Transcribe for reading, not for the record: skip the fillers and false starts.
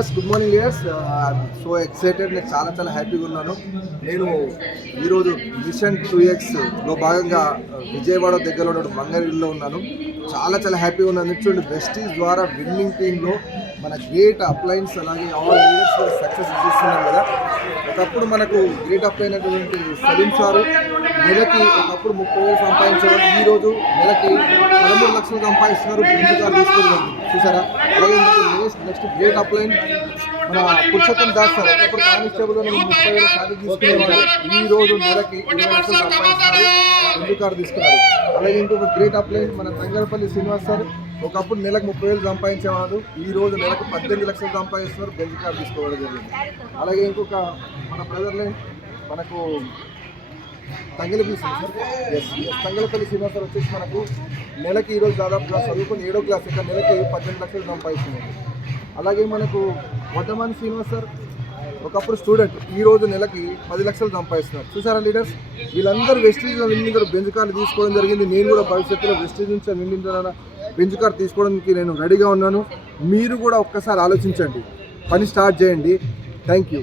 Yes good morning leaders. So excited, నేను చాలా హ్యాపీగా ఉన్నాను. నేను ఈరోజు మిషన్ 2Xలో భాగంగా విజయవాడ దగ్గరలో ఉన్న మంగళగిరిలో ఉన్నాను. చాలా హ్యాపీగా ఉన్నాను. చూడండి, వెస్టీజ్ ద్వారా విన్నింగ్ టీంలో మన గ్రేట్ అప్లయన్స్ అలాగే ఆల్ లీడర్స్ సక్సెస్ చూస్తున్నాం కదా. ఒకప్పుడు మనకు గ్రేట్ అప్లైన్ అయినటువంటి సలీం సారు నెలకి ఒకప్పుడు 30,000 సంపాదించేవారు. ఈరోజు నెలకి 13 లక్షలు సంపాదిస్తున్నారు. బెంజ్ కార్ తీసుకున్నారు, చూసారా. అలాగే నెక్స్ట్ గ్రేట్ అప్లైన్ మన పురుషోత్తం దాస్ సార్ ఒకప్పుడు కానిస్టేబుల్ 30,000 శాలరీ తీసుకునేవారు. ఈ రోజు నెలకి 20 లక్షలు సంపాదిస్తున్నారు, బెంజ్ కార్ తీసుకున్నారు. అలాగే ఇంకొక గ్రేట్ అప్లైన్ మన తంగలపల్లి శ్రీనివాస్ సార్ ఒకప్పుడు నెలకు 30,000 సంపాదించేవారు. ఈ రోజు నెలకు 18 లక్షలు సంపాదిస్తున్నారు, బెంజ్ కార్ తీసుకోవడం జరిగింది. అలాగే ఇంకొక మన బ్రదర్ లైన్ మనకు తంగలపల్లి తంగలపల్లి శ్రీనివాస్ సార్ వచ్చేసి మనకు నెలకి ఈరోజు దాదాపుగా చదువుకుని 7వ క్లాస్ ఇంకా నెలకి 18 లక్షలు సంపాదిస్తున్నారు. అలాగే మనకు వడ్డమాని శ్రీనివాస్ సార్ ఒకప్పుడు స్టూడెంట్, ఈ రోజు నెలకి 10 లక్షలు సంపాదిస్తున్నారు. చూసారా లీడర్స్, వీళ్ళందరూ వెస్టీజ్లో విన్నింగ్ బెంజ్ కార్లు తీసుకోవడం జరిగింది. నేను కూడా భవిష్యత్తులో వెస్టీజ్ నుంచి విన్నింగ్ బెంజ్ కార్ తీసుకోవడానికి నేను రెడీగా ఉన్నాను. మీరు కూడా ఒక్కసారి ఆలోచించండి, పని స్టార్ట్ చేయండి. Thank you.